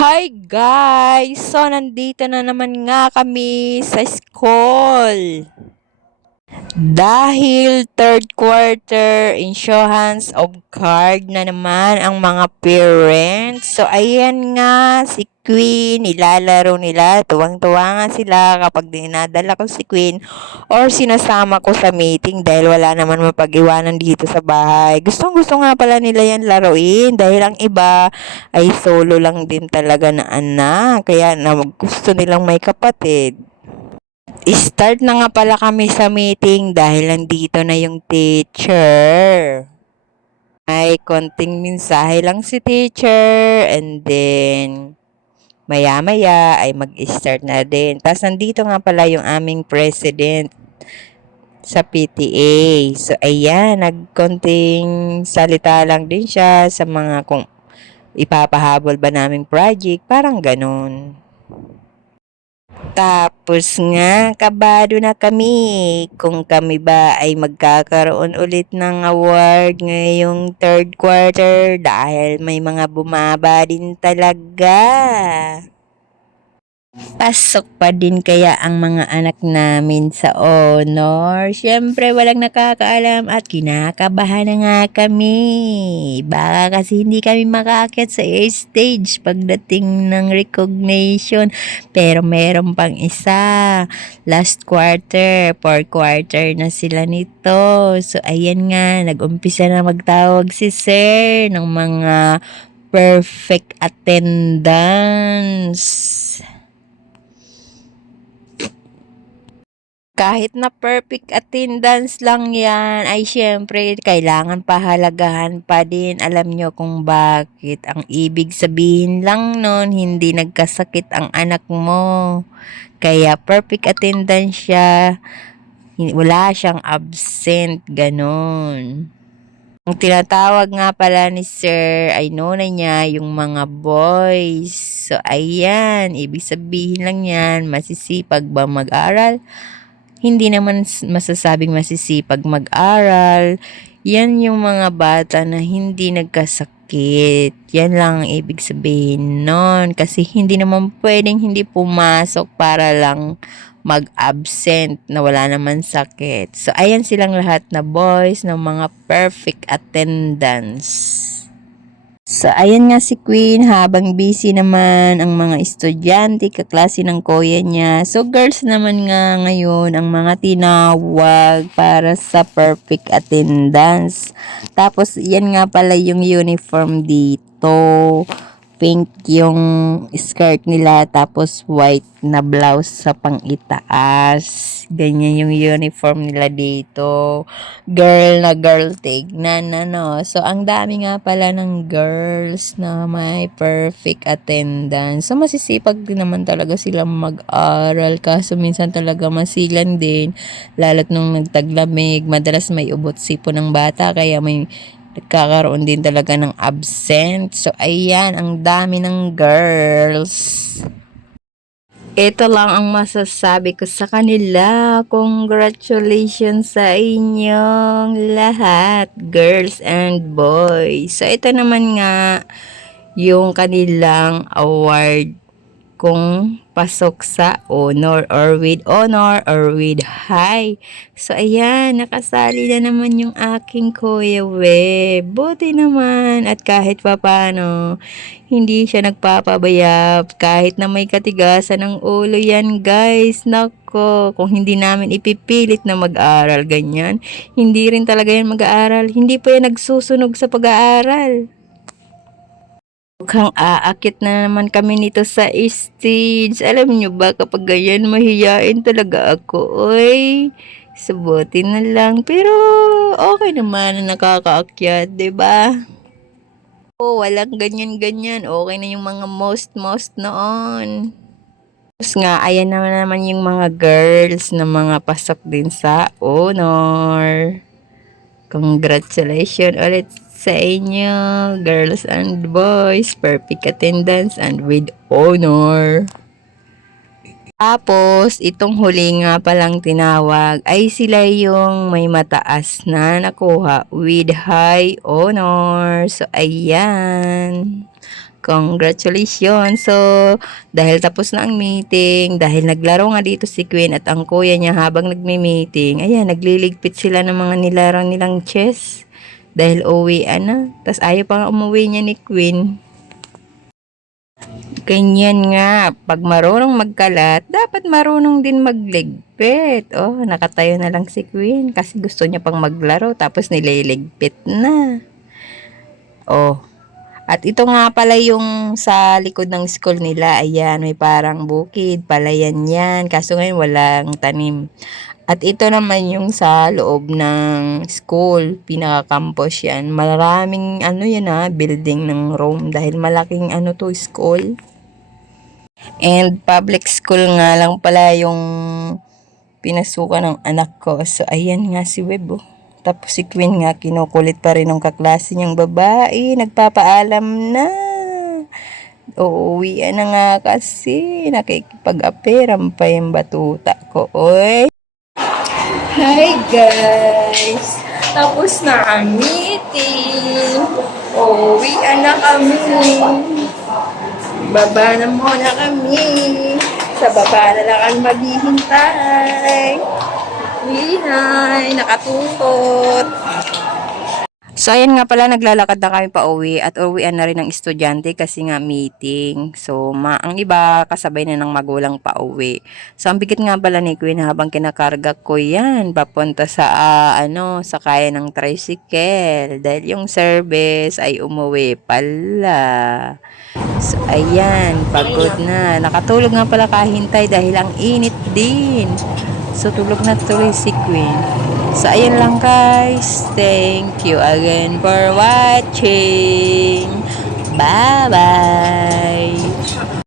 Hi guys! So, nandito na naman nga kami sa school. Dahil third quarter issuance of card na naman ang mga parents. So, ayan nga si Queen, nilalaro nila. Tuwang-tuwa nga sila kapag dinadala ko si Queen or sinasama ko sa meeting dahil wala naman mapag-iwanan dito sa bahay. Gustong-gusto nga pala nila yan laruin dahil ang iba ay solo lang din talaga na anak. Kaya gusto nilang may kapatid. Start na nga pala kami sa meeting dahil nandito na yung teacher. May konting mensahe lang si teacher and then maya-maya ay mag-start na din. Tapos nandito nga pala yung aming president sa PTA. So ayan, nagkonting salita lang din siya sa mga kung ipapahabol ba naming project, parang ganun. Tapos nga, kabado na kami kung kami ba ay magkakaroon ulit ng award ngayong third quarter dahil may mga bumaba din talaga. Pasok pa din kaya ang mga anak namin sa honor? Siyempre walang nakakaalam at kinakabahan na nga kami. Baka kasi hindi kami makaakyat sa stage pagdating ng recognition. Pero meron pang isa. Last quarter, fourth quarter na sila nito. So ayan nga, nag-umpisa na magtawag si sir ng mga perfect attendance. Kahit na perfect attendance lang yan, ay syempre, kailangan pahalagahan pa din. Alam nyo kung bakit. Ang ibig sabihin lang nun, hindi nagkasakit ang anak mo. Kaya perfect attendance siya. Wala siyang absent, ganon. Ang tinatawag nga pala ni Sir ay nuna niya yung mga boys. So, ayan, ibig sabihin lang yan, masisipag ba mag-aral? Hindi naman masasabing masisipag mag-aral. Yan yung mga bata na hindi nagkasakit. Yan lang ang ibig sabihin nun. Kasi hindi naman pwedeng hindi pumasok para lang mag-absent na wala naman sakit. So, ayan silang lahat na boys ng mga perfect attendance. So, ayan nga si Queen habang busy naman ang mga estudyante, kaklase ng kuya niya. So, girls naman nga ngayon ang mga tinawag para sa perfect attendance. Tapos, yan nga pala yung uniform dito. Pink yung skirt nila tapos white na blouse sa pang-itaas. Ganyan yung uniform nila dito. Girl na girl, tignan na no. So, ang dami nga pala ng girls na may perfect attendance. So, masisipag din naman talaga silang mag-aral. Kaso minsan talaga masilan din. Lalo't nung nagtaglamig, madalas may ubot sipo ng bata. Kaya may nagkakaroon din talaga ng absent. So, ayan, ang dami ng girls. Ito lang ang masasabi ko sa kanila. Congratulations sa inyong lahat, girls and boys. So, ito naman nga yung kanilang award kung pasok sa honor or with high. So, ayan, nakasali na naman yung aking Kuya Web. Buti naman at kahit papano, hindi siya nagpapabayab. Kahit na may katigasan ng ulo yan, guys. Nako, kung hindi namin ipipilit na mag-aral ganyan, hindi rin talaga yan mag-aaral. Hindi pa yan nagsusunog sa pag-aaral. Mukhang aakit na naman kami nito sa stage. Alam nyo ba, kapag ganyan, mahiyain talaga ako. Oy, subutin na lang. Pero, okay naman na nakakaakyat, ba? Diba? Oh, walang ganyan-ganyan. Okay na yung mga most noon. Tapos nga, ayan naman yung mga girls na mga pasok din sa honor. Congratulations ulit sa inyo, girls and boys. Perfect attendance and with honor. Tapos, itong huli nga palang tinawag ay sila yung may mataas na nakuha with high honor. So, ayan. Congratulations! So, dahil tapos na ang meeting, dahil naglaro nga dito si Queen at ang kuya niya habang nagme-meeting, ayan, nagliligpit sila ng mga nilaro nilang chess. Dahil uwi na. Tas ayaw pa nga umuwi niya ni Queen. Ganyan nga, pag marunong magkalat, dapat marunong din magligpit. Oh, nakatayo na lang si Queen kasi gusto niya pang maglaro tapos nililigpit na. Oh, at ito nga pala yung sa likod ng school nila. Ayan, may parang bukid. Palayan yan. Kaso ngayon walang tanim. At ito naman yung sa loob ng school. Pinaka-campus yan. Maraming ano yan building ng room. Dahil malaking ano to school. And public school nga lang pala yung pinasukan ng anak ko. So, ayan nga si Web. Tapos si Queen nga, kinukulit pa rin ng kaklase niyang babae. Nagpapaalam na. Uuwi na nga kasi. Nakikipag-aperam pa yung batuta ko. Oy! Hi guys! Tapos na ang meeting. Uuwi na kami. Baba na muna kami. Sa baba na lang ang maghihintay. Hinay, nakatutot. So, ayan nga pala, naglalakad na kami pa uwi at uwian na rin ng estudyante kasi nga meeting. So, ang iba kasabay na ng magulang pa uwi. So, ang bigat nga pala ni Queen habang kinakarga ko yan, papunta sa, sa kaya ng tricycle. Dahil yung service ay umuwi pala. So, ayan, pagod na. Nakatulog nga pala kahintay dahil ang init din. So, tulog na tuloy si Queen. So, ayan lang guys. Thank you again for watching. Bye-bye!